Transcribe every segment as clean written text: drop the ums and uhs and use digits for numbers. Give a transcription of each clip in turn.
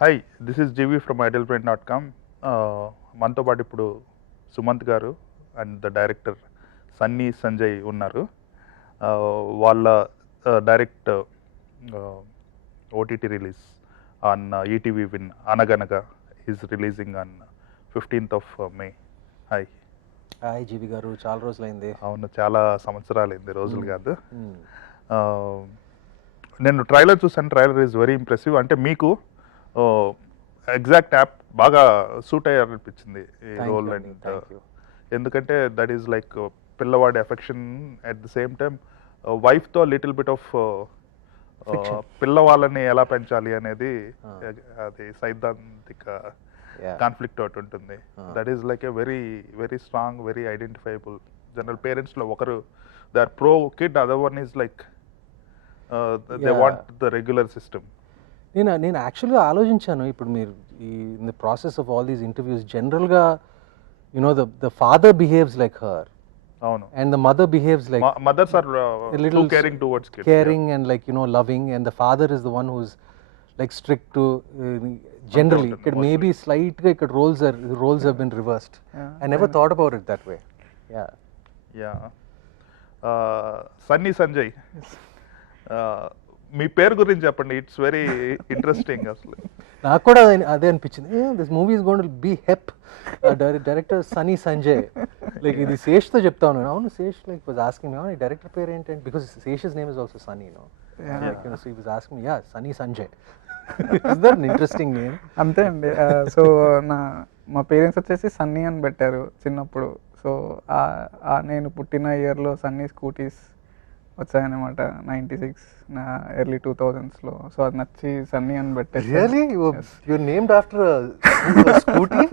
Hi, this is Jivi from idealbrain.com. మనతో పాటు ఇప్పుడు Sumanth garu and the director Sunny Sanjay ఉన్నారు. వాళ్ళ direct OTT release on ETV Win Anaganaga is releasing on 15th of May. Hi. Hi Jivi garu, చాలా రోజులైంది. అవును, చాలా సంవత్సరాలైంది, రోజులు కాదు. నేను ట్రైలర్ చూసాను. Trailer is very impressive. అంటే మీకు ఎగ్జాక్ట్ యాప్ బాగా సూట్ అయ్యారనిపించింది ఈ రోల్. అండ్ ఎందుకంటే దట్ ఈస్ లైక్ పిల్లవాడి affection at the same time వైఫ్తో లిటిల్ బిట్ ఆఫ్ పిల్లవాళ్ళని ఎలా పెంచాలి అనేది అది సైద్ధాంతిక కాన్ఫ్లిక్ట్ ఒకటి ఉంటుంది. That is like a very very strong, very identifiable. General పేరెంట్స్లో ఒకరు they are pro kid, other one is like they want the regular system. నేను యాక్చువల్గా ఆలోచించాను, ఇప్పుడు మీరు in the process of all these interviews జనరల్గా the father behaves like her, అవును, and the mother behaves like mothers are too caring towards kids, caring and like loving, and the father is the one who's like strict to generally it maybe slightly roles have been reversed. I never thought about it that way. Sunny Sanjay, మీ పేరు గురించి చెప్పండి. It's very interesting. అసలు నాకు కూడా అదే అనిపించింది. This movie is going to be hep. Director Sunny Sanjay, like ఇది శేష్తో చెప్తాను. అవును, శేష్ లైక్ వాజ్ ఆస్కింగ్ మీ డైరెక్టర్ పేరు ఏంటంటే, because Sesh's name is also Sunny, so he was asking me, Sunny Sanjay. Is that an interesting name? అంతే అండి. సో మా పేరెంట్స్ వచ్చేసి సన్నీ అని పెట్టారు చిన్నప్పుడు. సో నేను పుట్టిన ఇయర్లో సన్నీ స్కూటీస్ వచ్చాయన్నమాట, 96 ఎర్లీ 2000s. సో అది నచ్చి సన్నీ అని పెట్టారు. Really? You're named after a scooty?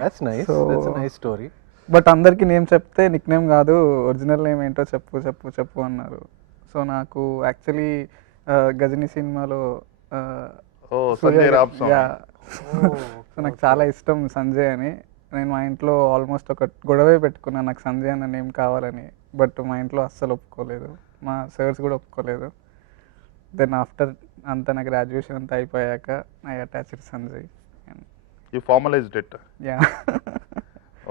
That's nice. That's a nice story. But అందరికి నేమ్ చెప్తే నిక్ నేమ్ కాదు, ఒరిజినల్ నేమ్ ఏంటో చెప్పు చెప్పు చెప్పు అన్నారు. సో నాకు యాక్చువల్లీ గజనీ సినిమాలో సంజయ్ రామ్ సో నాకు చాలా ఇష్టం సంజయ్ అని. నేను మా ఇంట్లో ఆల్మోస్ట్ ఒక గొడవే పెట్టుకున్నాను, నాకు సంజయ్ అన్న నేమ్ కావాలని. బట్ మా ఇంట్లో అస్సలు ఒప్పుకోలేదు, మా సర్స్ కూడా ఒప్పుకోలేదు. దెన్ ఆఫ్టర్ అంతా నా గ్రాడ్యుయేషన్ అంతా అయిపోయాక I attached Sanjay. You formalised it. Yeah.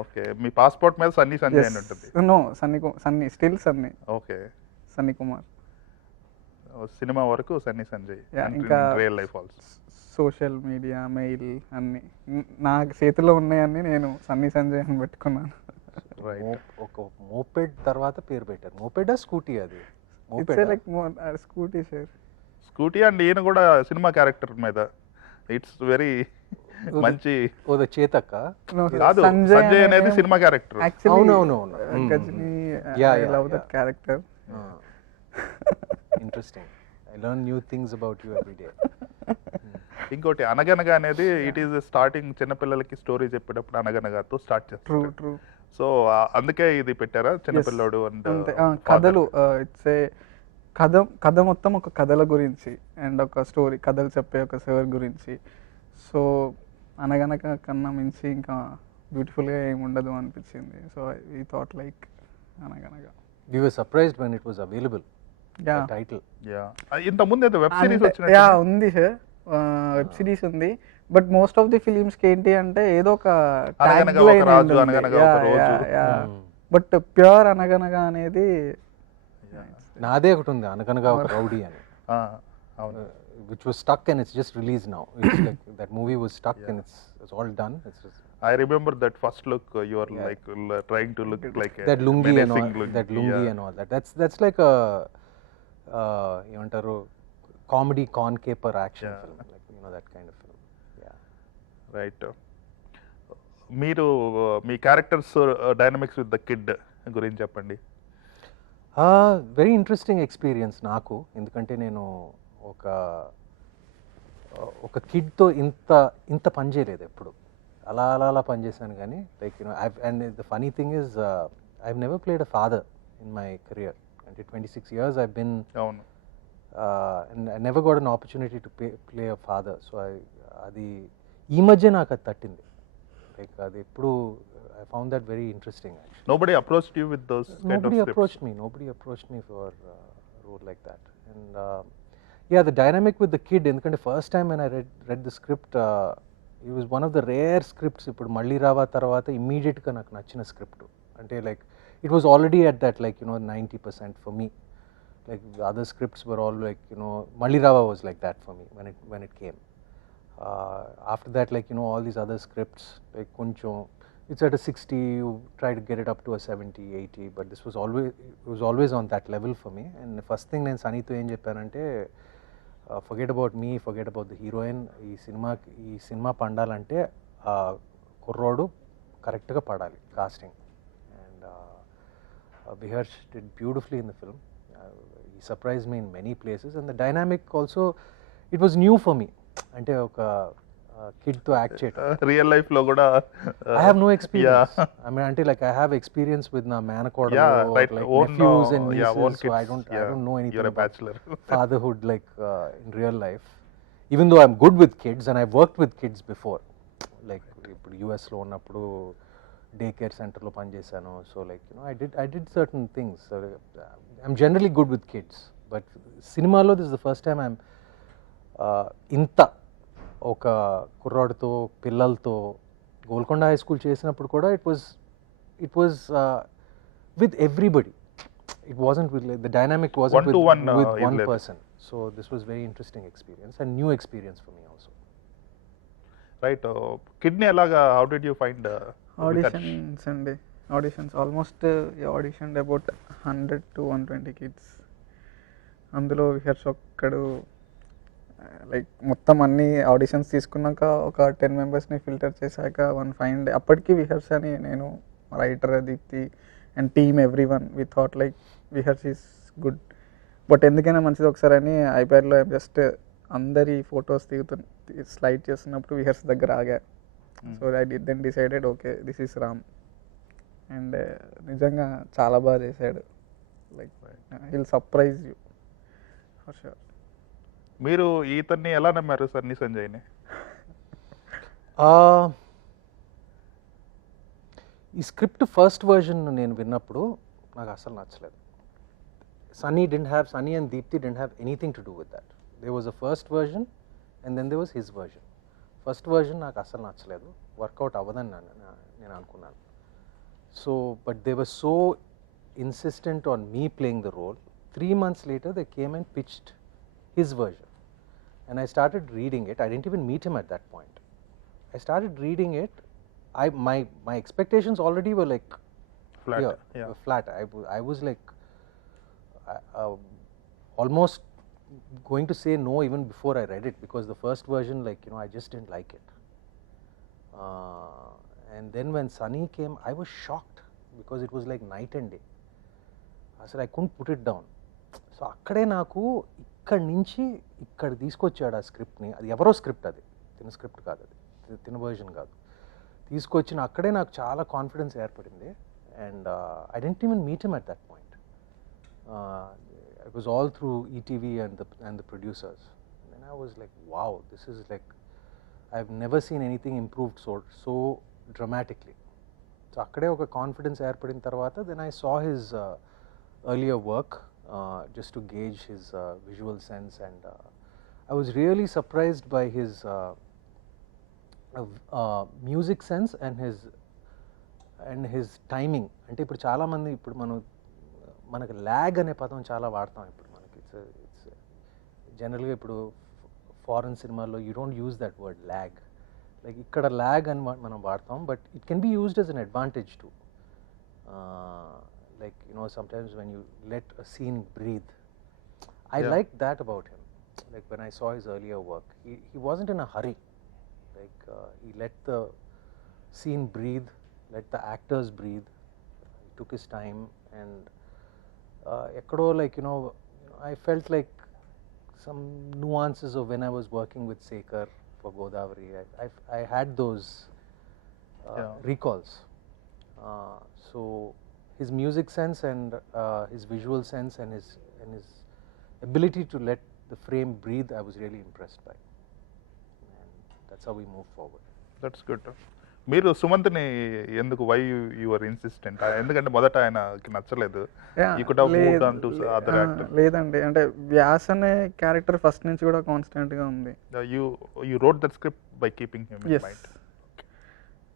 Okay, మీ పాస్పోర్ట్ మీద సన్నీ సంజయ్ అని ఉంటుంది. No, Sunny still Sunny. Okay, Sunny Kumar. Cinema వరకు సన్నీ సంజయ్, ఇంకా real life also. Social media, mail అన్ని నా చేతిలో ఉన్నాయని నేను సన్నీ సంజయ్ అని పెట్టుకున్నాను. ఒక మోపెడ్ తర్వాత పేరు పెట్టారు. మోపెడా స్కూటీ? అది like scooty sir. Scooty and ఈయన కూడా సినిమా క్యారెక్టర్ మీద ఇట్స్ వెరీ మంచి. చేతక్క కాదు, సంజయ్ అనేది cinema character. Ghajini, I love that character. Interesting. I learn new things about you every day. ఇంకోటి అనగనగా అనేది ఇట్ ఈస్ స్టార్టింగ్, చిన్నపిల్లలకి స్టోరీ చెప్పేటప్పుడు అనగనగాతో స్టార్ట్ చేస్తారు. ట్రూ. సో అందుకే ఇది పెట్టారా, చిన్నపిల్లడు అండ్ కథలు. ఇట్స్ ఏ కథ మొత్తం ఒక కథల గురించి అండ్ ఒక స్టోరీ, కథలు చెప్పే ఒక సార్ గురించి. సో అనగనగా కన్నా మించి ఇంకా బ్యూటిఫుల్గా ఏమి ఉండదు అనిపించింది. సో ఈ థాట్ లైక్ అనగనగా. We were surprised when it was available. The title. ఇంత ముందు అయితే వెబ్ సిరీస్ వచ్చింది. ఉంది సార్, వెబ్ సిరీస్ ఉంది. But most of the films కి ఏంటి అంటే ఏదో ఒక బట్ ప్యూర్ అనగనగా అనేది నాదే ఒకటి ఉంది, అనగనగా ఒక రౌడీ అని, which was stuck and it's just released now. It's like that movie was stuck and it's all done. I remember that first look, you are like trying to look like that lungi and all that. Lungi and all that. That's like a ఏమంటారు, comedy con caper action film, like that kind of film. Right. మీరు మీ characters dynamics with the kid గురించి చెప్పండి. Very interesting experience నాకు, ఎందుకంటే నేను ఒక కిడ్తో ఇంత పని చేయలేదు ఎప్పుడు. అలా పనిచేశాను కానీ like and the funny thing is I've never played a father in my career. అంటే 26 years I've been, and I never got an opportunity to play a father. So అది ఈ మధ్య నాకు అది తట్టింది. లైక్ అది ఎప్పుడు I found that very interesting actually. Nobody approached you with those kind of scripts? Nobody approached me for a role like that. And Yeah, the dynamic with the kid, ఎందుకంటే first time when I read the script, it was one of the rare scripts ఇప్పుడు మళ్ళీ రావా తర్వాత ఇమ్మీడియట్గా నాకు నచ్చిన స్క్రిప్ట్. అంటే like it was already at that 90% for me. Like the other scripts were all Malli Rava was like that for me when it came. After that, all these other scripts, like Kuncho, it's at a 60, you try to get it up to a 70, 80, but this was always on that level for me. And the first thing నేను సనీతో ఏం చెప్పానంటే, forget about me, forget about the heroine, ఈ cinema పండాలంటే కుర్రోడు కరెక్ట్గా పడాలి casting. And Viharsh did beautifully in the film. He surprised me in many places, and the dynamic also, it was new for me. అంటే ఒక కిడ్ తో యాక్ట్ చేయటం. Real life లో కూడా I have no experience. I mean, until I have experience with na manakodalu, nephews and nieces, so I don't know anything You're a about bachelor. fatherhood in real life. Even though I'm good with kids and I've worked with kids before, like ఇప్పుడు US లో ఉన్నప్పుడు day care సెంటర్లో పనిచేశాను. So I did certain things. I'm generally good with kids, but సినిమాలో this is the first time I'm ఇంత ఒక కుర్రాడితో పిల్లలతో గోల్కొండ హై స్కూల్ చేసినప్పుడు కూడా it was with everybody. It wasn't with the dynamic wasn't with one person. So this was very interesting experience and new experience for me also. Right. Kidney alaga, how did you find auditions అండి. Auditions almost audition about 100 to 120 kids. అందులో విహర్ష్ ఒక్కడు లైక్ మొత్తం అన్ని ఆడిషన్స్ తీసుకున్నాక ఒక 10 మెంబర్స్ని ఫిల్టర్ చేశాక ఫైండ్ అప్పటికి విహర్ష్ అని నేను writer Deepti and team everyone we thought like Viharsh is good. But ఎందుకైనా మంచిది ఒకసారి అని ఐప్యాడ్లో జస్ట్ అందరి ఫొటోస్ స్లైడ్ చేస్తున్నప్పుడు విహర్ష్ దగ్గర ఆగా. So I then decided okay this is Ram. And నిజంగా చాలా బాగా చేశాడు. Like will surprise you for sure. మీరు ఈతన్ని ఎలా నమ్మారు సన్నీ సంజయ్ని? ఈ స్క్రిప్ట్ ఫస్ట్ వర్జన్ నేను విన్నప్పుడు నాకు అసలు నచ్చలేదు. Sunny and Deepthi didn't have anything to do with that. There was a first version and then there was his version. First version నాకు అసలు నచ్చలేదు, వర్కౌట్ అవ్వదని నేను అనుకున్నాను. So but they were so insistent on me playing the role. 3 months later they came and pitched his version and I started reading it. I didn't even meet him at that point. I started reading it. My expectations already were like flat. I was like almost going to say no even before I read it, because the first version I just didn't like it. And then when Sunny came, I was shocked because it was like night and day. I said I couldn't put it down. So అక్కడే నాకు ఇక్కడి నుంచి ఇక్కడ తీసుకొచ్చాడు ఆ స్క్రిప్ట్ని. అది ఎవరో స్క్రిప్ట్, అది తిన స్క్రిప్ట్ కాదు, అది తిన వర్జన్ కాదు. తీసుకొచ్చిన అక్కడే నాకు చాలా కాన్ఫిడెన్స్ ఏర్పడింది. And I didn't even meet him at that point. It was all through ETV and the producers. And then I was like, wow, this is like, I've never seen anything improved so dramatically. So akkade oka confidence airpadin tarvata, then I saw his earlier work just to gauge his visual sense, and I was really surprised by his music sense and his timing. Ante ippudu chaala mandi మనకు ల్యాగ్ అనే పదం చాలా వాడతాం ఇప్పుడు. మనకి ఇట్స్ జనరల్గా ఇప్పుడు foreign సినిమాల్లో you don't use that word lag. Like ఇక్కడ ల్యాగ్ అని మనం వాడతాం, but it can be used as an advantage too. Like sometimes when you let a scene breathe. I like that about him. Like when I saw his earlier work, he wasn't in a hurry. Like he let the scene breathe, let the actors breathe, he took his time. And ekkado I felt like some nuances of when I was working with Sekar for Godavari. I had those recalls. So his music sense and his visual sense and his ability to let the frame breathe, I was really impressed by. And that's how we move forward. That's good. మీరు సుమంత్ని ఎందుకు why your insistent? ఎందుకంటే మొదట ఆయనకి నచ్చలేదు. You could have moved on to other actor. లేదండి, అంటే వ్యాస్ అనే క్యారెక్టర్ ఫస్ట్ నుంచి కూడా కాన్స్టెంట్గా ఉంది. You wrote that script by keeping him in his, mind.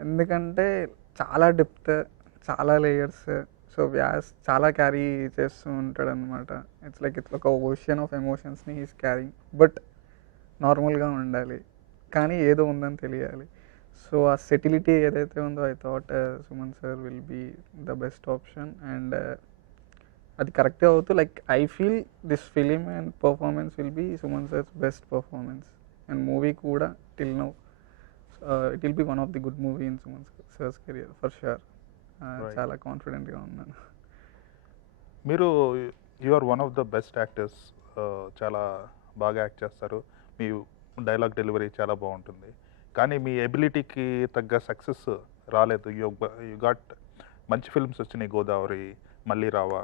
ఎందుకంటే చాలా డెప్త్, చాలా లేయర్స్. సో వ్యాస్ చాలా క్యారీ చేస్తూ ఉంటాడు అనమాట. ఇట్స్ ఒక ఓషన్ ఆఫ్ ఎమోషన్స్ని హీస్ క్యారింగ్. బట్ నార్మల్గా ఉండాలి, కానీ ఏదో ఉందని తెలియాలి. సో ఆ సెటిలిటీ ఏదైతే ఉందో I thought Suman sir will be the best option. And అది కరెక్ట్గా అవుతూ like I feel this film and performance will be Suman sir's best performance. And movie కూడా till now it will be one of the good movie in Suman sir's career for sure. చాలా కాన్ఫిడెంట్గా ఉన్నాను. మీరు you are one of the best actors. చాలా బాగా యాక్ట్ చేస్తారు, మీ dialogue delivery చాలా బాగుంటుంది. కానీ మీ ఎబిలిటీకి తగ్గ సక్సెస్ రాలేదు. యూ గాట్ మంచి ఫిల్మ్స్ వచ్చినాయి, గోదావరి, మళ్ళీ రావా,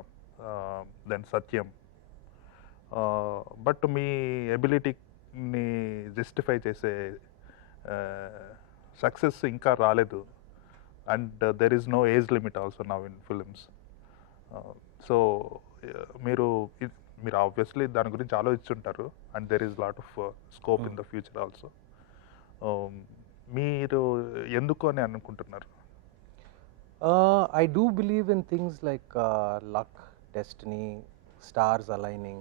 దెన్ సత్యం. బట్ మీ ఎబిలిటీని జస్టిఫై చేసే సక్సెస్ ఇంకా రాలేదు. And there is no age limit also now in films. So మీరు ఆబ్వియస్లీ దాని గురించి ఆలోచిస్తుంటారు. And there is lot of scope in the future also. మీరు ఎందుకు అని అనుకుంటున్నారు? I do believe in things like luck, destiny, stars aligning.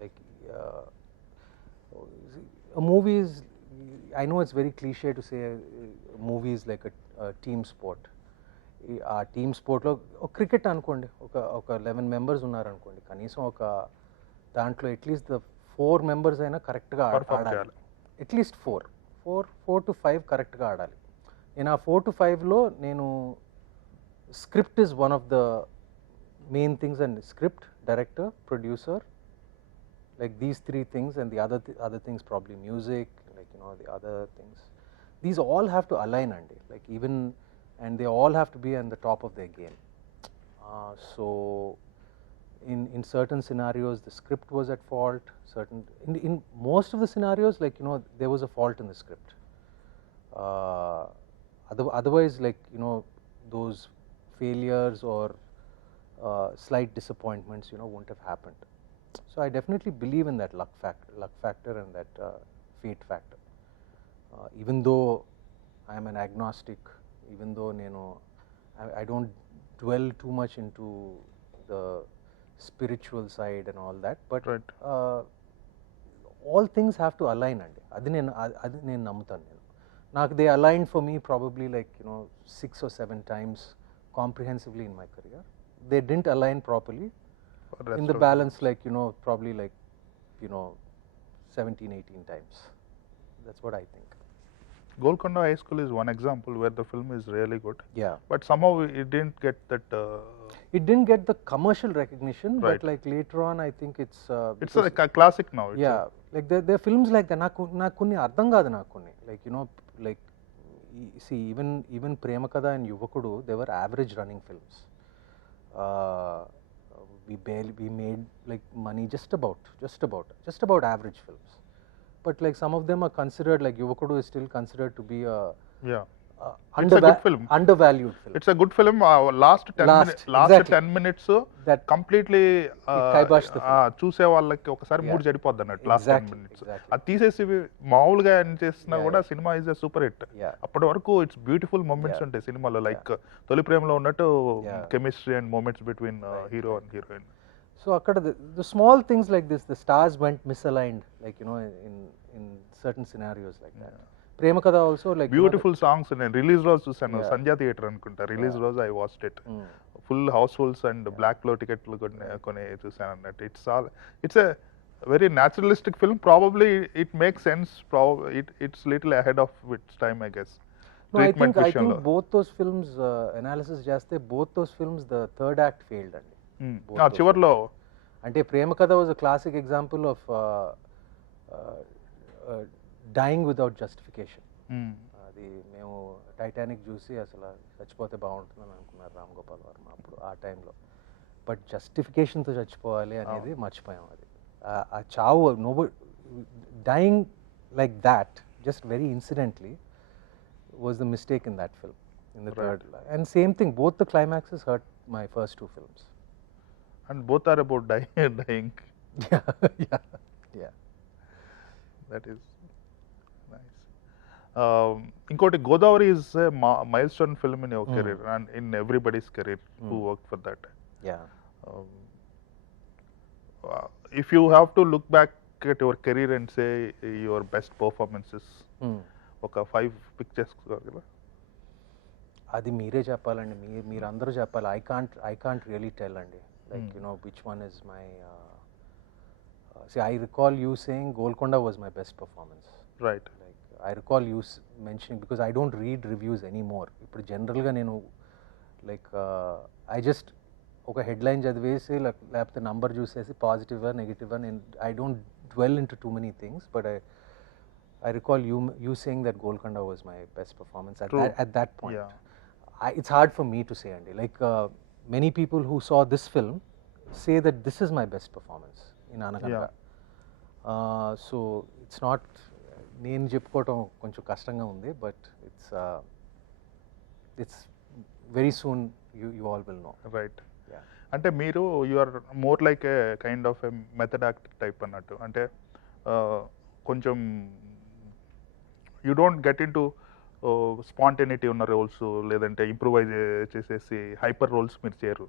Like a movie is, I know it's very cliche to say a movie is like a team sport. ఆ టీమ్ స్పోర్ట్లో ఒక క్రికెట్ అనుకోండి, ఒక 11 మెంబర్స్ ఉన్నారనుకోండి, కనీసం ఒక దాంట్లో అట్లీస్ట్ ద 4 మెంబర్స్ అయినా కరెక్ట్గా ఆడాలి. అట్లీస్ట్ 4 to 5 కరెక్ట్గా ఆడాలి. నేను ఆ 4 to 5లో నేను script is one of the main things. And script, director, producer, like these 3 things, and the other things probably music, like the other things, these all have to align, and they all have to be on the top of their game. So in certain scenarios the script was at fault. In most of the scenarios, there was a fault in the script. Otherwise, those failures or slight disappointments wouldn't have happened. So I definitely believe in that luck factor and that fate factor. Even though I am an agnostic, even though I don't dwell too much into the spiritual side and all that, but Right. all things have to align, andi adi nenu nammutanu. నాకు they aligned for me probably 6 or 7 times comprehensively in my career. They didn't align properly in the balance, probably 17-18 times. That's what I think. Golconda High School is one example where the film is really good. Yeah, But somehow it didn't get that. it didn't get the commercial recognition, Right. but later on I think it's It's like a classic now. It's yeah, there are films like that. నాకు కొన్ని అర్థం కాదు, నాకు కొన్ని see, even Prema Kada and Yuvakudu, they were average running films. We made money just about average films, but some of them are considered, Yuvakudu is still considered to be a Yeah. It's a good film. undervalued film. It's a good film. Last 10 exactly. 10 minutes That completely kiboshed the film. చూసే వాళ్ళకి ఒకసారి మూడ్ చెడిపోద్ది అన్నట్టు లాస్ట్ 10 Exactly, minutes. exactly. అది తీసేసి మామూలుగా ఏం చేసినా Yeah, కూడా cinema is super hit. Yeah. అప్పటి వరకు ఇట్స్ బ్యూటిఫుల్ మూమెంట్స్ Yeah. ఉంటాయి సినిమాలో, తొలి ప్రేమలో ఉన్నట్టు Yeah. Chemistry and moments between hero and heroine. So akkada the small things like this, the stars went misaligned, in certain scenarios like that. Prema Kada also, beautiful songs. నేను release రోజు చూసాను, Yeah. Sandhya theatre అనుకుంటా. Release రోజు I watched it. Full housefuls and black లో టికెట్లు కొని చూసాను అన్నట్టు. It's a very naturalistic film. Probably it make sense. It's little ahead of its time, I guess. No, I think both those films, analysis చేస్తే both those films, the third act failed అండి. both those చివర్లో అంటే ప్రేమ కథ was a classic example of dyeing without justification. అది మేము టైటానిక్ చూసి అసలు చచ్చిపోతే బాగుంటుందని అనుకున్నారు రామ్ గోపాల్ వర్మ అప్పుడు ఆ టైంలో. బట్ జస్టిఫికేషన్తో చచ్చిపోవాలి అనేది మర్చిపోయాం. అది ఆ చావు, no dying like that just very incidentally was the mistake in that film, in the Right. third. And same thing, both the climaxes hurt my first two films. And both are about dying. Yeah, yeah, yeah. That is nice. Inkoti, Godavari is a milestone film in your career and in everybody's career who worked for that. Yeah. Um, if you have to look back at your career and say your best performances, ఒక 5 పిక్ చేసుకోవాలి కదా. అది మీరే చెప్పాలండి, మీరు అందరూ చెప్పాలి. I can't really tell అండి, like which one is my I recall you saying Golconda was my best performance. Right. Like I recall you mentioning, because I don't read reviews any more. ఇప్పుడు జనరల్గా నేను లైక్ ఐ జస్ట్ ఒక హెడ్లైన్ చదివేసి లేకపోతే నంబర్ చూసేసి పాజిటివా నెగిటివా, నేను I don't dwell into too many things, but I recall you saying that Golconda was my best performance at that point. Yeah. It's hard for me to say, Andy. Like many people who saw this film say that this is my best performance in Anaganga. So it's not, నేను చెప్పుకోవటం కొంచెం కష్టంగా ఉంది, but it's very soon you all will know. Right. అంటే మీరు are more like a kind of a method actor type అన్నట్టు. అంటే కొంచెం you don't get into spontaneity ఉన్న రోల్స్, లేదంటే ఇంప్రూవైజ్ చేసేసి హైపర్ రోల్స్ మీరు చేయరు.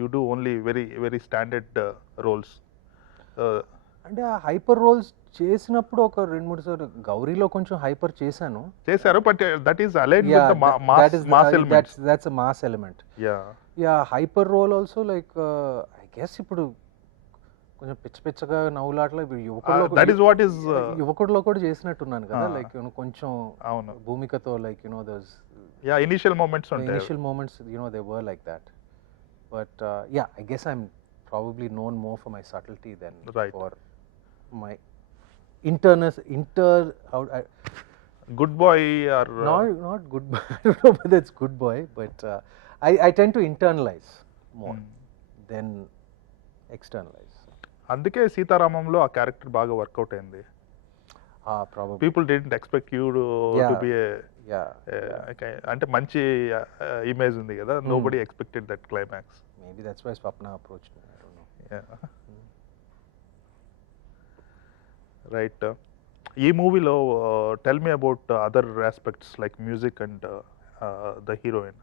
You do only very very standard roles. అంటే ఆ హైపర్ రోల్స్ చేసినప్పుడు ఒక 2-3 సార్లు గౌరీలో కొంచెం హైపర్ చేశారు, but that is aligned with the mass element. That's a mass element. Yeah, hyper role also like I guess ఇప్పుడు కొంచెం పిచ్చగా నవ్వులాటలో యువకుడులో కూడా చేసినట్టున్నాను కదా, లైక్ కొంచెం భూమికతో like those initial moments they were like that. But yeah, I guess I'm probably known more for my subtlety than for my good boy or not good boy. I don't know whether it's good boy, but I tend to internalize more than externalize. అందుకే సీతారామంలో ఆ క్యారెక్టర్ బాగా వర్కౌట్ అయింది. Probably people didn't expect you to be a అంటే మంచి ఇమేజ్ ఉంది కదా, nobody expected that climax. Maybe that's why Swapna approached me, I don't know. Right. ఈ మూవీలో tell me about other aspects like music and the heroine.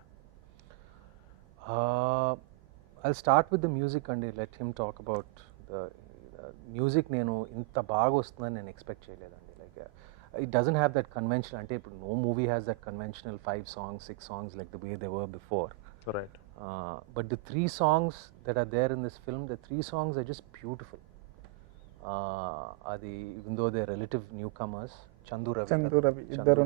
I'll start with the music and let him talk about the music. నేను ఇంత బాగా వస్తుందని నేను ఎక్స్పెక్ట్ చేయలేదండి. Like it doesn't have that conventional, అంటే ఇప్పుడు no movie has that conventional 5 songs 6 songs like the way they were before. Right. But the 3 songs that are there in this film, the 3 songs are just beautiful. అది even though they're relative newcomers, Chandu Ravi ఇద్దరు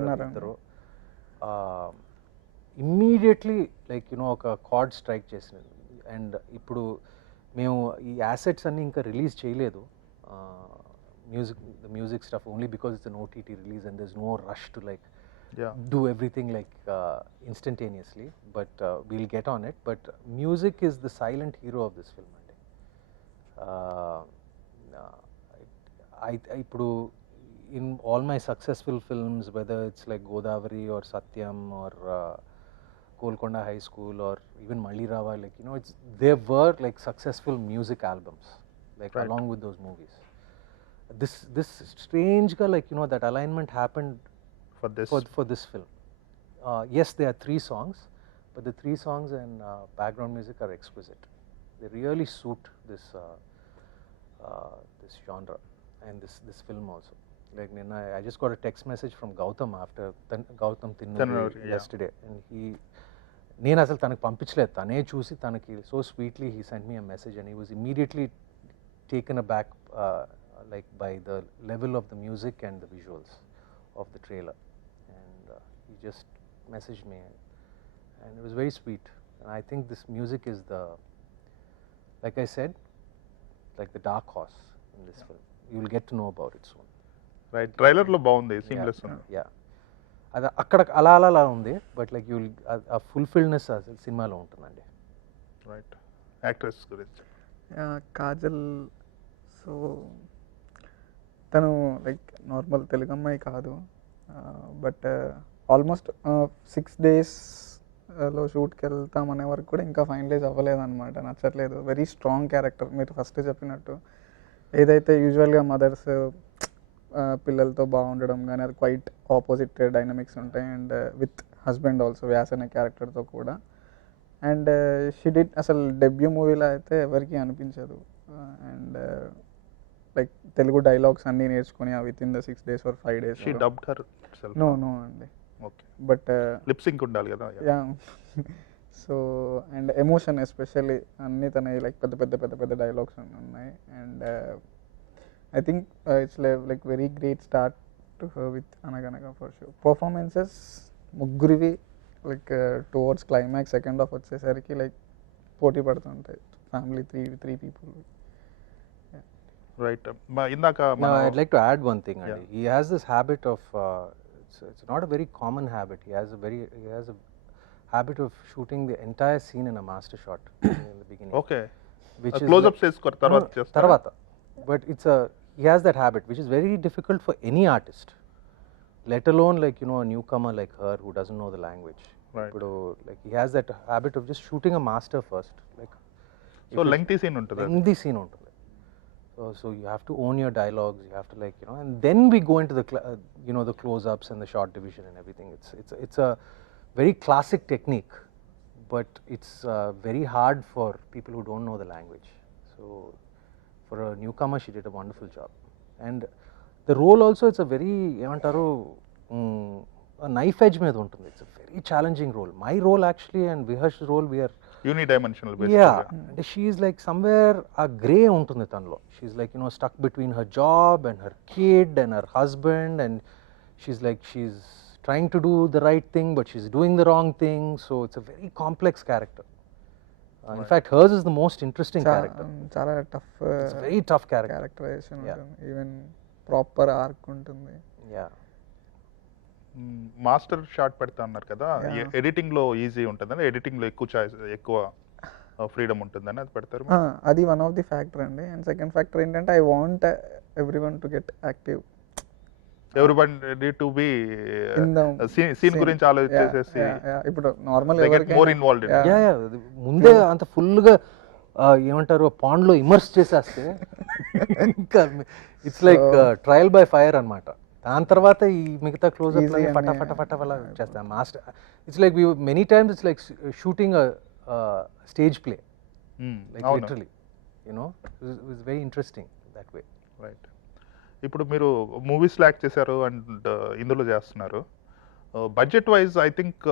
immediately like ఒక card strike చేసినది. And ఇప్పుడు మేము ఈ assets అన్నీ ఇంకా release చేయలేదు, music stuff, only because it's an OTT release and there is no rush to like do everything like instantaneously, but we'll get on it. But music is the silent hero of this film. Ippudu in all my successful films, whether it's like Godavari or Satyam or Golconda High School or even Malli Rava, like there were like successful music albums like along with those movies. This strange like that alignment happened for this film. Yes, there are 3 songs, but the 3 songs and background music are exquisite. They really suit this genre and this film also. Like I just got a text message from Gautam after Gautam Tinnuri yesterday, and నేను అసలు తనకు పంపించలేదు, తనే చూసి తనకి so sweetly he sent me a message and he was immediately taken aback like by the level of the music and the visuals of the trailer. He just messaged me and it was very sweet. And I think this music is the, like I said, like the dark horse in this film. You will get to know about it soon. Right. Trailer lo baagundi, seamless undi. Yeah. అది అక్కడ అలా ఉంది, but like you ఆ ఫుల్ఫిల్నెస్ సినిమాలో ఉంటుందండి. Right. Actress గురించి కాజల్, సో తను like normal Telugu అమ్మాయి కాదు, బట్ ఆల్మోస్ట్ 6 డేస్లో షూట్కి వెళ్తాం అనే వరకు కూడా ఇంకా ఫైనలైజ్ అవ్వలేదు అనమాట, నచ్చట్లేదు. వెరీ స్ట్రాంగ్ క్యారెక్టర్, మీరు ఫస్ట్ చెప్పినట్టు. ఏదైతే యూజువల్గా మదర్స్ పిల్లలతో బాగుండడం కానీ అది క్వైట్ ఆపోజిట్ డైనమిక్స్ ఉంటాయి. And with husband also Vyas అనే క్యారెక్టర్తో కూడా. అండ్ షీ డిడ్ అసలు డెబ్యూ మూవీలో అయితే ఎవరికి అనిపించదు. అండ్ లైక్ తెలుగు డైలాగ్స్ అన్నీ నేర్చుకొని within the 6 days or 5 days. She dubbed herself. No అండి, ఓకే, బట్ లిప్ సింక్ ఉండాలి కదా. Yeah. So and emotion especially అన్నీ తన లైక్ పెద్ద పెద్ద పెద్ద పెద్ద డైలాగ్స్ ఉన్నాయి. And I think it's like very great start to her with Anaganaga for sure. Performances ముగ్గురివి like towards climax second half వచ్చేసరికి లైక్ పోటీ పడుతుంటాయి ఫ్యామిలీ త్రీ పీపుల్. రైట్. ఇందాక Now, I'd like to add one thing. Yeah. Andy. He has this habit of, it's not a very common habit. He has a habit of shooting the entire scene in a master shot in the beginning. Okay, Which is close up like- చేసుకోరు తర్వాత No, చేస్తారు. Tarvata. But he has that habit, which is very difficult for any artist. Let alone like, you know, a newcomer like her who doesn't know the language. Right. Ippudu, like he has that habit of just shooting a master first. Like, so lengthy scene ఉంటుంది. lengthy scene ఉంటుంది. So you have to own your dialogues. You have to like, you know, and then we go into the you know, the close-ups and the shot division and everything. It's a very classic technique, but it's very hard for people who don't know the language. So for a newcomer, she did a wonderful job. And the role also, it's a very ఏమంటారు a knife edge మీద ఉంటుంది. It's a very challenging role. My role actually and Vihar's role, we are unidimensional yeah, and she is like somewhere a grey ఉంటుంది తనలో. She's like, you know, stuck between her job and her kid and her husband, and she's like, she's trying to do the right thing but she's doing the wrong thing. So it's a very complex character. In fact, hers is the most interesting character. చాలా tough It's a very tough character. Characterisation Yeah. ఉంటుంది. Even proper arc ఉంటుంది. Yeah. Master shot పెడతా అన్నారు కదా, Yeah. Editing లో easy ఉంటుందని, editing లో ఎక్కువ చాయిస్, ఎక్కువ ఫ్రీడమ్ ఉంటుందని అది పెడతారు. అది వన్ ఆఫ్ ది ఫ్యాక్టర్ అండి. అండ్ సెకండ్ ఫ్యాక్టర్ ఏంటంటే I want everyone to get active everybody to be In the scene scene. గురించి ఆలోచించేసి ఇప్పుడు normal they get more involved in it. Yeah, yeah. ముందే అంత ఫుల్గా ఏమంటారు పాండ్లో ఇమర్స్ చేసేస్తే ఇంకా it's like trial by fire అన్నమాట. దాని తర్వాత ఈ మిగతా క్లోజ్అప్ Easy ఫటా అనే- ఫటా ఫటా అలా చేస్తాం. Master it's like many times it's like shooting stage play, like అవును. Literally, you know, it's very interesting that way. Right. ఇప్పుడు మీరు మూవీస్ లాక్ చేశారు అండ్ ఇందులో చేస్తున్నారు. Budget wise I think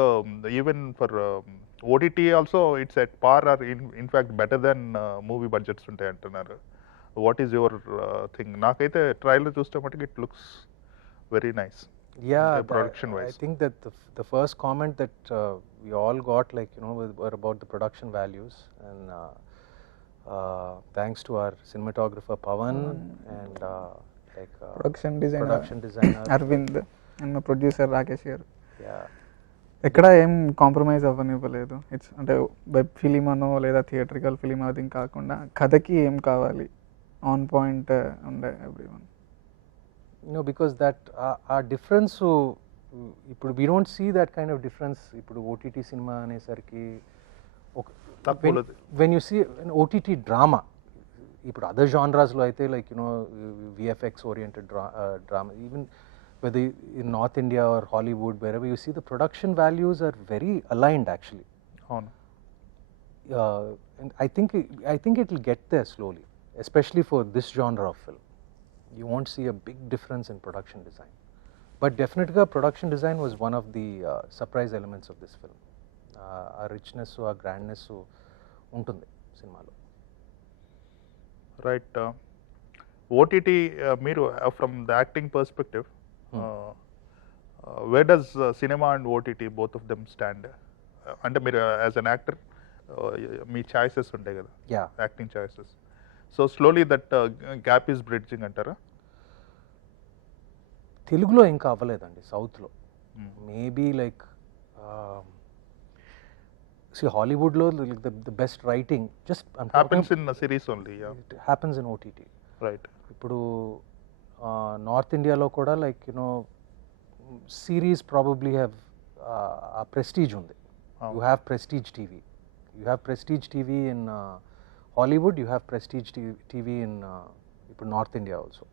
even for OTT also it's at par or in fact better than movie budgets ఉంటాయి అంటున్నారు. What is your thing? నాకైతే trailer చూస్తే మటుకు it looks very nice. Yeah, production I wise. think that the first comment that we all got, like, you know, were about the production values, and thanks to our cinematographer Pawan and like production production designer. Aravind and మా producer Rakesh garu Yeah, ఎక్కడ ఏం compromise అవ్వనివ్వలేదు. It's అంటే web film అనో లేదా theatrical film అది కాకుండా కథకి ఏం కావాలి ఆన్ పాయింట్ ఉండే everyone. you know, because that our difference, so ఇప్పుడు we don't see that kind of difference. ఇప్పుడు OTT cinema అనేసరికి తక్కువ when you see an OTT drama, ఇప్పుడు అదర్ జానరాస్లో అయితే like, you know, VFX oriented drama, even whether in North India or Hollywood, wherever you see, the production values are very aligned actually. అవును. And I think it will get there slowly, especially for this genre of film. You won't see a big difference in production design, but definitely production design was one of the surprise elements of this film. A richness, a grandness ఉంటుంది సినిమాలో. రైట్. OTT మీరు from the acting perspective, where does cinema and OTT both of them stand? అంటే మీరు as an actor మీ choices ఉంటాయి కదా, Yeah. Acting choices. So slowly that gap is bridging అంటారా? తెలుగులో ఇంకా అవ్వలేదండి, సౌత్లో మేబీ లైక్ హాలీవుడ్లో the best writing just happens in series only. Happens in OTT. Right. ఇప్పుడు నార్త్ ఇండియాలో కూడా like, you know, series probably have a prestige ఉంది. అవును. You have prestige TV, you have prestige TV in Hollywood, you have prestige TV in ఇప్పుడు north India also.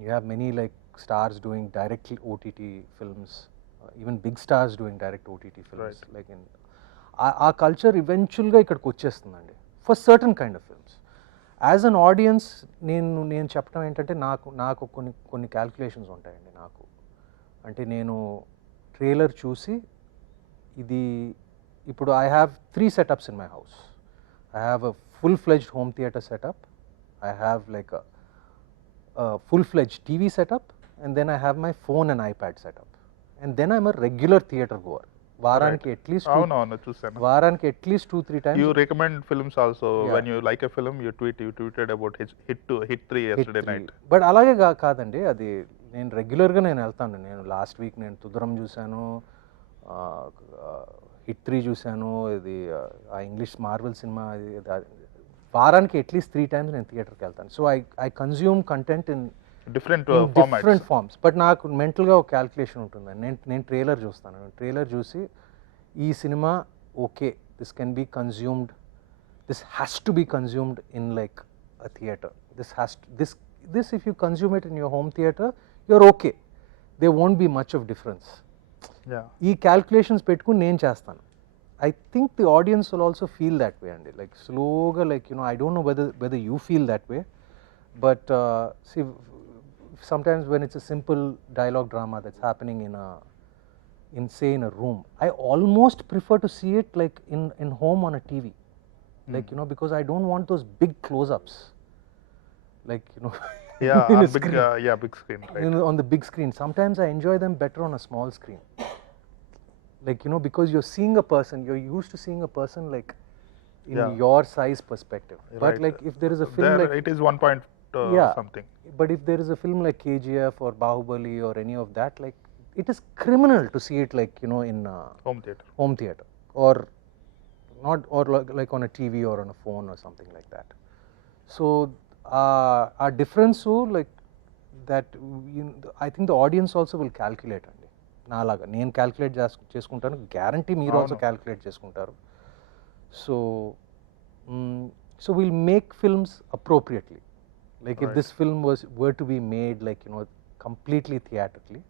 You have many like stars doing directly OTT films, even big stars doing direct OTT films. Like in a culture ఈవెన్చువల్గా ఇక్కడికి వచ్చేస్తుందండి for certain kind of films. As an audience నేను చెప్పడం ఏంటంటే నాకు కొన్ని క్యాల్కులేషన్స్ ఉంటాయండి. నాకు అంటే నేను ట్రైలర్ చూసి ఇది ఇప్పుడు I have 3 setups in my house. I have a full-fledged home theater setup, I have like a full-fledged TV setup, and then I have my phone and iPad setup, and then I'm a regular theater goer. వారానికి అట్లీస్ట్ అవునవును చూసాను. వారానికి అట్లీస్ట్ 2-3 times. You recommend films also. Yeah. When you like a film, you tweeted about Hit 3 yesterday night. But అలాగే కాదండి, అది నేను రెగ్యులర్గా నేను వెళ్తాను. నేను లాస్ట్ వీక్ నేను తుదరం చూశాను, హిట్ 3 చూశాను, ఇది ఆ ఇంగ్లీష్ మార్వెల్ సినిమా. వారానికి అట్లీస్ట్ 3 times నేను థియేటర్కి వెళ్తాను. So I consume content in different forms. But నాకు మెంటల్గా ఒక క్యాల్కులేషన్ ఉంటుంది. నేను ట్రైలర్ చూస్తాను. ట్రైలర్ చూసి ఈ cinema okay, this can be consumed, this has to be consumed in like a theatre. This if you consume it in your home theater, you're okay. There won't be much of difference. Yeah. ఈ క్యాల్కులేషన్స్ పెట్టుకుని నేను చేస్తాను. I think the audience will also feel that way, and like slowly, like I don't know whether you feel that way, but see, sometimes when it's a simple dialogue drama that's happening in a room, I almost prefer to see it like in home on a TV, like because I don't want those big close-ups, like Yeah, in on a big, screen. big screen, right? On the big screen. Sometimes I enjoy them better on a small screen. Like because you're seeing a person, you're used to seeing a person like in Yeah. your size perspective. But Right. like if there is a film There like it is 1 point Yeah. something. but if there is a film like KGF or Bahubali or any of that, like it is criminal to see it like in Home theater. home theater, or not, or like on a TV or on a phone or something like that. So our difference, so like that, I think the audience also will calculate అండి. నాలాగా నేను క్యాల్కులేట్ చేసుకుంటాను, గ్యారంటీ మీరు also calculate చేసుకుంటారు. So will make films appropriately. Like if this film were to be made like completely theatrically,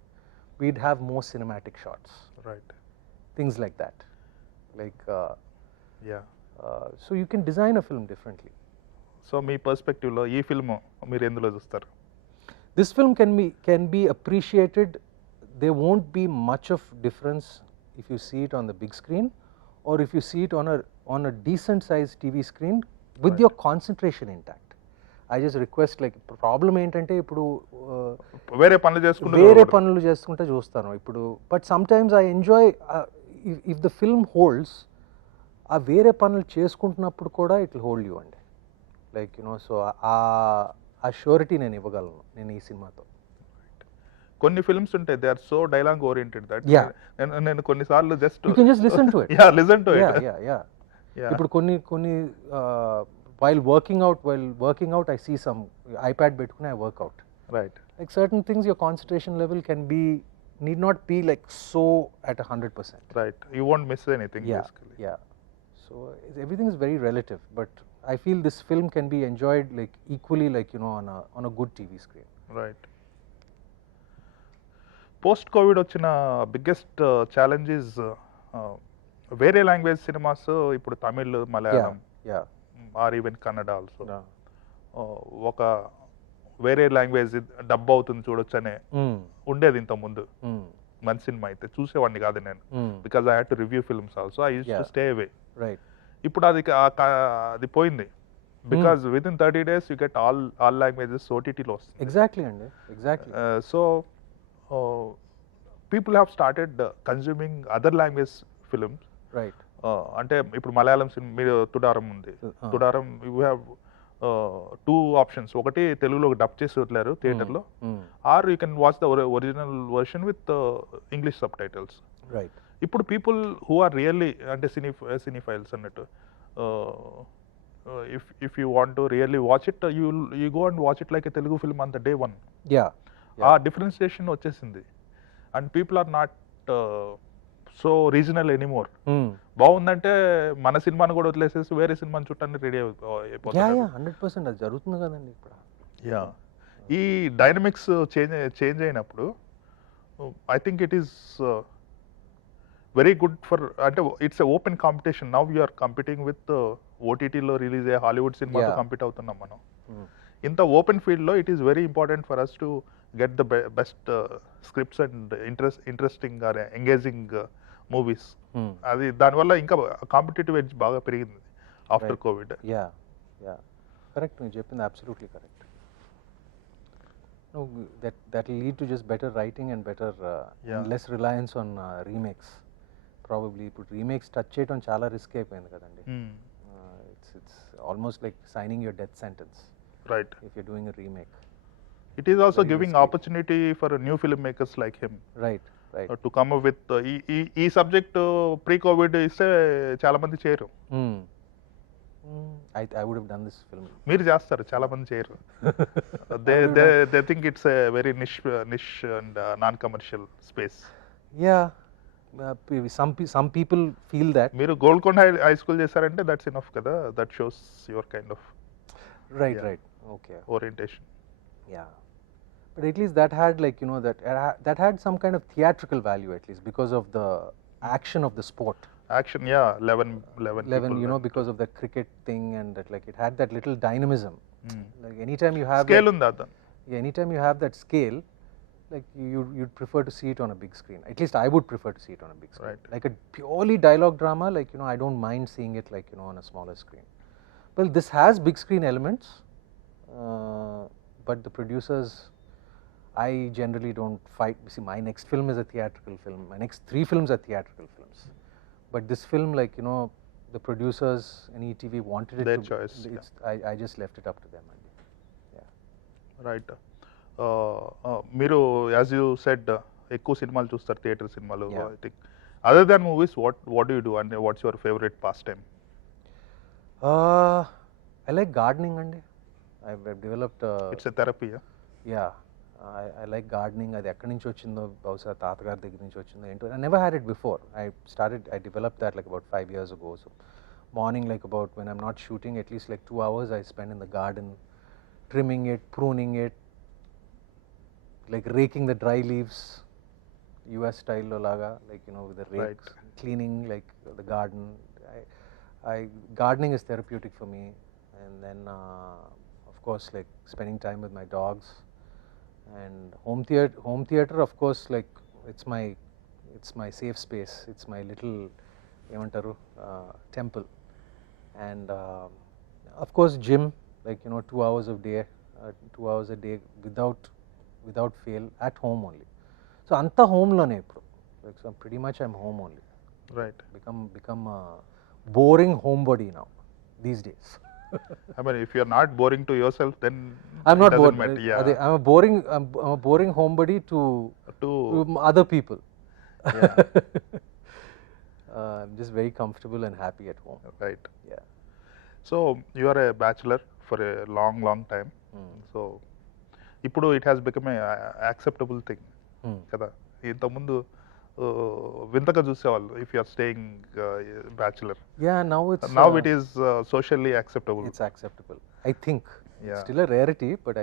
we'd have more cinematic shots, Right. things like that, like Yeah. so you can design a film differently. So మీ పర్స్పెక్టివ్ లో ఈ ఫిల్మ్ మీరు ఎందులో చూస్తారు? This film can be appreciated. There won't be much of difference if you see it on the big screen, or if you see it on a decent sized TV screen with your concentration intact. I just request, like, problem ఏంటంటే ఇప్పుడు వేరే పనులు చేసుకుంటే చూస్తాను ఇప్పుడు. But sometimes I enjoy if the film holds, ఆ వేరే పనులు చేసుకుంటున్నప్పుడు కూడా ఇట్ విల్ హోల్డ్ యూ అండి. లైక్ సో ఆ షూరిటీ నేను ఇవ్వగలను నేను ఈ సినిమాతో. కొన్ని ఫిల్మ్స్ ఉంటాయి, they are so dialogue oriented that Yeah. నేను కొన్నిసార్లు just you can just listen to it. Yeah listen to it. Yeah. ఇప్పుడు కొన్ని while working out I see some iPad పెట్టుకుని I work out. Right. Like certain things, your concentration level need not be like so at 100%. Right. You won't miss anything basically. Yeah. So everything is very relative, but I feel this film can be enjoyed like equally, like on a good TV screen. Right. Post Covid వచ్చిన biggest challenge is వేరే language cinemas, ఇప్పుడు Tamil, Malayalam, Yeah. Or even Kannada also, Yeah. ఒక వేరే language dub అవుతుంది చూడొచ్చు అనే ఉండేది ఇంత ముందు. మంచి సినిమా అయితే చూసేవాడిని కాదు నేను, because I had to review films also. I use to stay away. Right. ఇప్పుడు అది పోయింది, because with in 30 days you get all languages ఓటీటీలో వస్తుంది. Exactly అండి. Exactly. So people have started consuming other language films. Right. అంటే ఇప్పుడు మలయాళం సినిమా, మీరు తుడారం ఉంది, తుడారం యూ హ్యావ్ 2 options. ఒకటి తెలుగులో డబ్ చేసి వదిలేరు థియేటర్లో, or you can watch the original version with English subtitles. Right. ఇప్పుడు పీపుల్ హూ ఆర్ రియల్లీ అంటే సినీఫైల్స్ అన్నట్టు, if you want to really watch it, you go and watch it like a Telugu film on the day 1. Yeah. ఆ differentiation వచ్చేసింది, and people are not so regional anymore. Hmm. బాగుందంటే మన సినిమాని కూడా వదిలేసేసి వేరే సినిమాని చుట్టాన్ని రెడీ యా అయిపోతారు. యా 100% అది జరుగుతుంది కదండి ఇప్పుడు. యా ఈ డైనమిక్స్ చేంజ్ అయినప్పుడు I think it is very good for, అంటే it's a open competition. Now you're competing with ఓటీటీలో రిలీజ్ అయ్యే హాలీవుడ్ సినిమాతో Yeah. కంపీట్ అవుతున్నాం మనం. Hmm. ఇంత ఓపెన్ ఫీల్డ్లో it is very important for us to get the best scripts and interesting or engaging movies. Hmm. అది దానివల్ల ఇంకా కాంపిటేటివ్ ఎడ్జ్ బాగా పెరిగింది after Right. COVID. Yeah yeah correct, మీరు చెప్పింది absolutely correct. No, that will lead to just better writing and better Yeah. and less reliance on remakes. Probably ఇప్పుడు remakes touch చేయడం చాలా రిస్క్ అయిపోయింది కదండి. It's almost like signing your death sentence right. if you're doing a remake. It is also Very giving risky. opportunity for new filmmakers like him Right. to come up with ఈ subject pre Covid ఇస్తే చాలా మంది చేయరు. I would have done this film. మీరు చేస్తారు, చాలా మంది చేయరు. They think it's a very niche and non commercial space. Yeah, some people feel that. మీరు గోల్కొండ హై స్కూల్ చేశారంటే దట్స్ ఇనఫ్ కదా, that shows your kind of Right, Yeah. right. Okay. Orientation. Yeah. But at least that had, like, you know, that had some kind of theatrical value, at least because of the action of the sport. Action, yeah 11 You know, because of the cricket thing, and that, like, it had that little dynamism. Like anytime you have scale that, ఉంది అతను. yeah, anytime you have that scale, like you'd prefer to see it on a big screen. At least I would prefer to see it on a big screen. Right. Like a purely dialogue drama, like, you know, I don't mind seeing it, like, you know, on a smaller screen. Well, this has big screen elements, but the producers, I generally don't fight. See, my next film is a theatrical film. My next 3 films are theatrical films. But this film, like, you know, the producers and ETV wanted it Their to choice, it's, I just left it up to them. Yeah. Right. మీరు as you said ఎక్కువ సినిమాలు చూస్తారు, థియేటర్ సినిమాలు. Yeah. I think other than movies what you do and what's your favourite pass time? I like gardening, Andy. I've developed. It's a therapy. Yeah, I like gardening. అది ఎక్కడి నుంచి వచ్చిందో బహుశా తాతగారి దగ్గర నుంచి వచ్చిందో ఏంటో. I never had it before. I developed that like about 5 years ago. So morning, like about when I'm not shooting, at least like 2 hours I spend in the garden, trimming it, pruning it, like raking the dry leaves, US style lo laga, like, you know, with the rake, Right. cleaning like the garden. Gardening is therapeutic for me. And then of course, like spending time with my dogs. And home theater, of course, like it's my safe space. It's my little emantaru temple. And of course gym, like, you know, 2 hours a day without fail, at home only. So anta home lone ippudu, like, so pretty much I'm home only. Right. Become a boring homebody now these days. I mean, if you're not boring to yourself, then I'm it not doesn't bored. matter. Yeah. I'm a boring homebody to To other people. Yeah. I'm just very comfortable and happy at home. Right. Yeah. So you are a bachelor for a long time. So ఇప్పుడు it has become a acceptable thing కదా. ఇంతకుముందు వింతగా చూసేవాళ్ళు if you are staying bachelor. Yeah, now it is socially acceptable. it's acceptable, I think. Yeah. Still a rarity, but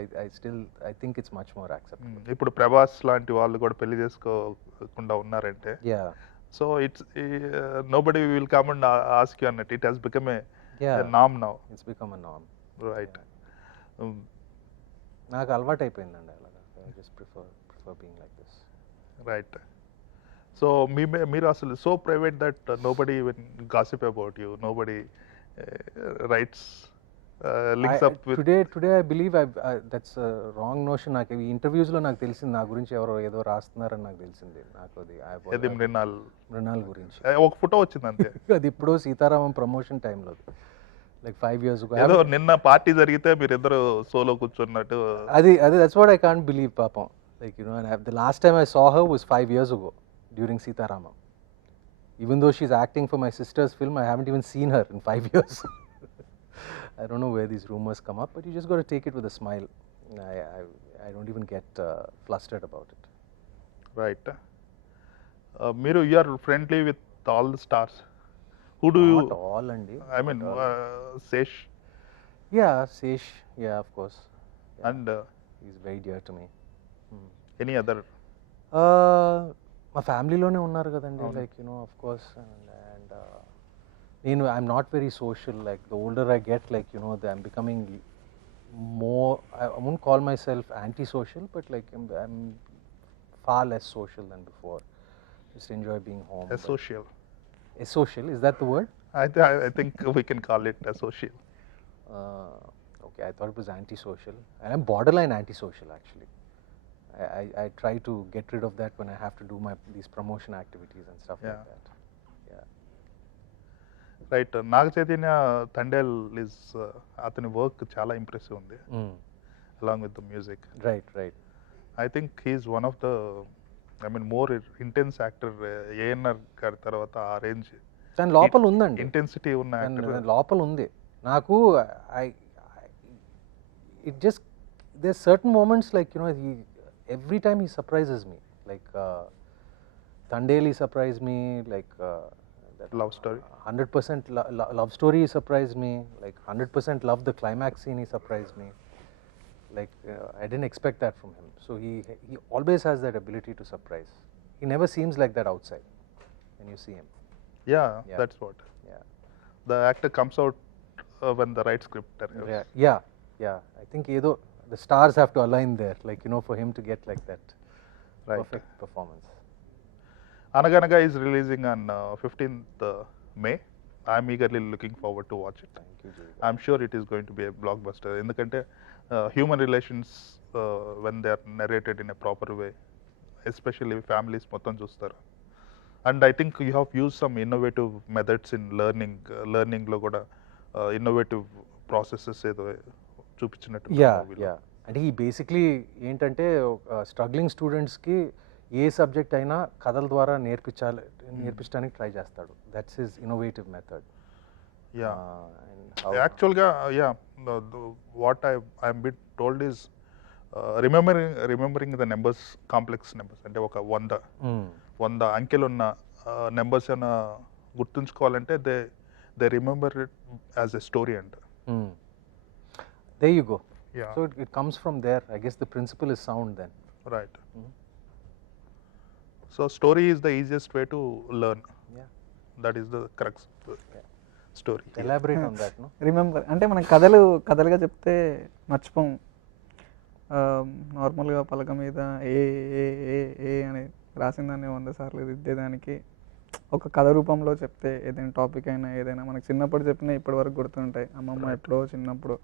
I think it's much more acceptable. ఇప్పుడు ప్రభాస్ లాంటి వాళ్ళు కూడా పెళ్లి చేసుకోకుండా ఉన్నారంటే, Yeah. So it's nobody will come and ask you అన్నట్టు. It has become a Yeah. నామ్ now. It's become a norm. Right. నాకు అలవాటు అయిపోయిందండి అలాగా. I just prefer being like this. Right. So మీరు అసలు so private that nobody even gossip about you, nobody rights links up with. Today I believe that's a wrong notion. నాకు ఈ ఇంటర్వ్యూస్ లో నాకు తెలిసింది, నా గురించి ఎవరో ఏదో రాస్తున్నారని నాకు తెలిసింది. నాకు అది మృణాల్ గురించి ఒక ఫోటో వచ్చింది అంతే. అది ఇప్పుడు సీతారామం ప్రమోషన్ టైంలో, like 5 years ago. ఏదో నిన్న పార్టీ జరిగితే మీరు ఇద్దరు సోలో కూర్చున్నట్టు. అది that's what I can't believe, papam. Like, you know, and the last time I saw her was 5 years ago during Sitaramam. Even though she's acting for my sister's film, I haven't even seen her in 5 years. I don't know where these rumors come up, but you just got to take it with a smile. I don't even get flustered about it. Right. మీరు you are friendly with all the stars. Who do you, Not all అండి. I mean Not all. Sesh Yeah, Sesh. Yeah, of course. Yeah, అండ్ he's very dear to me. Any other? మా ఫ్యామిలీలోనే ఉన్నారు కదండి, అవును. Like of course. And నేను I'm not very social. Like the older I get, like I'm becoming more, I wouldn't call myself anti-social, but like I'm far less social than before. Just enjoy being home. Asocial. Asocial, is that the word? I think we can call it asocial. Okay, I thought it was anti-social. And I'm borderline anti-social actually. I try to get rid of that when I have to do these promotion activities and stuff Yeah. like that. Yeah. Right. Naga Chaitanya Thandel is అతని work చాలా impressive ఉంది, along with the music. Right, right. I think he's one of the, I mean more intense actor. ANR గారి తర్వాత ఆ రేంజ్ దాని లోపల ఉందండి, ఇంటెన్సిటీ ఉన్న యాక్టర్. దాని లోపల ఉంది. నాకు it just, there's certain moments like he every time he surprises me, like Tandeli surprised me, like that love story 100% love story he surprised me, like 100% love the climax scene he surprised me, like I didn't expect that from him. So he always has that ability to surprise. He never seems like that outside when you see him. Yeah, Yeah. That's what Yeah. The actor comes out when the right script. Yeah, I think the stars have to align there, like for him to get like that Right. perfect performance. Anaganaga is releasing on 15th May. I'm eagerly looking forward to watch it. Thank you, Jivi. I'm sure it is going to be a blockbuster. ఎందుకంటే human relations when they are narrated in a proper way, especially families మొత్తం చూస్తారు. And I think you have use some innovative methods in లెర్నింగ్లో కూడా innovative processes ఏదో చూపించినట్టు. Yeah. అంటే ఈ బేసిక్లీ ఏంటంటే స్ట్రగ్లింగ్ స్టూడెంట్స్కి ఏ సబ్జెక్ట్ అయినా కథల ద్వారా నేర్పించడానికి ట్రై చేస్తాడు. That's his innovative method. Yeah, యాక్చువల్గా yeah, what I'm bit told is remembering the numbers, complex numbers. అంటే ఒక 100 అంకెలు ఉన్న నెంబర్స్ ఏమైనా గుర్తుంచుకోవాలంటే they remember it as a story అంట. There you go. Yeah. So it comes from there. I guess the principle is sound then. Right. So story is the easiest way to learn. Yeah. That is the crux of the story. Elaborate on that, no? Remember అంటే మనం కథలుగా చెప్తే మర్చిపోం. నార్మల్గా పలక మీద ఏ ఏ ఏ ఏ అని రాసిన దాన్ని 100 సార్లు దిద్దేదానికి ఒక కథ రూపంలో చెప్తే ఏదైనా టాపిక్ అయినా ఏదైనా మనకు చిన్నప్పుడు చెప్పినా ఇప్పటి వరకు గుర్తుంటాయి. అమ్మమ్మ ఎప్పుడో చిన్నప్పుడు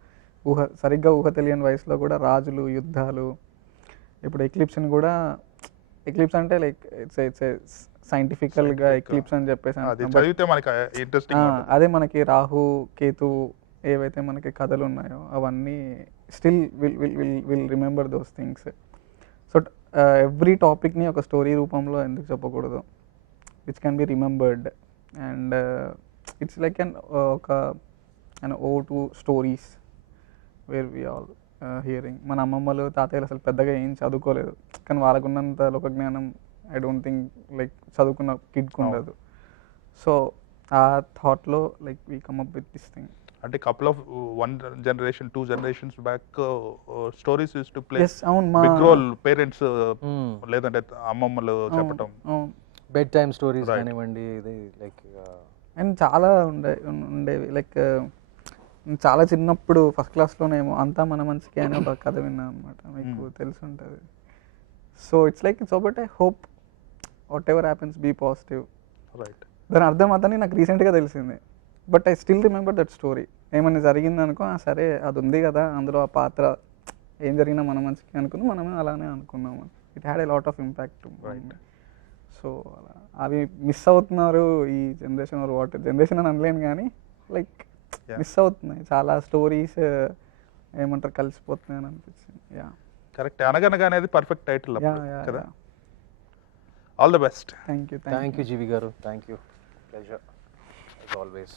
సరిగ్గా ఊహ తెలియని వయసులో కూడా రాజులు, యుద్ధాలు. ఇప్పుడు ఎక్లిప్స్ని కూడా, ఎక్లిప్స్ అంటే లైక్ ఇట్స్ సైంటిఫికల్గా ఎక్లిప్స్ అని చెప్పేసి చదివితే మనకి ఇంట్రెస్టింగ్. అదే మనకి రాహు, కేతు ఏవైతే మనకి కథలు ఉన్నాయో అవన్నీ still will remember those things. So every టాపిక్ని ఒక స్టోరీ రూపంలో ఎందుకు చెప్పకూడదు, which can be remembered. And it's like an ode to stories where we all hearing. మన అమ్మమ్మలు, తాతయ్యలు అసలు పెద్దగా ఏం చదువుకోలేదు, కానీ వాళ్ళకున్నంత లోకజ్ఞానం ఐ డోంట్ థింక్ లైక్ చదువుకున్న కిడ్కి ఉండదు. సో ఆ థాట్లో like we come up with this thing. అంటే couple of 1 generation 2 generations back stories use to play అవును, మా బిగ్ రోల్. పేరెంట్స్ లేదంటే అమ్మమ్మలు చెప్పటం, బెడ్ టైమ్ స్టోరీస్ కానివ్వండి, ఇది లైక్ అండ్ చాలా ఉండేవి. లైక్ చాలా చిన్నప్పుడు ఫస్ట్ క్లాస్లోనేమో అంతా మన మంచికి అని ఒక కథ విన్నాను అనమాట, మీకు తెలిసి ఉంటుంది. So it's like it's about I hope whatever happens be positive. Right. దాని అర్థం అతని నాకు రీసెంట్గా తెలిసింది, but I still remember that story. ఏమన్నా జరిగిందనుకో, సరే అది ఉంది కదా అందులో ఆ పాత్ర, ఏం జరిగినా మన మంచికి అనుకుని మనమే అలానే అనుకున్నాము. It had a lot of impact. So అలా అవి మిస్ అవుతున్నారు ఈ జనరేషన్, వాట్ జనరేషన్ అని అనలేను కానీ లైక్ మిస్ అవుతున్నాయి చాలా స్టోరీస్, ఏమంటారు కలిసిపోతున్నాయి అని అనిపించింది. Yeah, correct. అనగనగా అనేది పర్ఫెక్ట్ టైటిల్ కదా. All the best. Thank you Jivi garu. Thank you. Pleasure as always.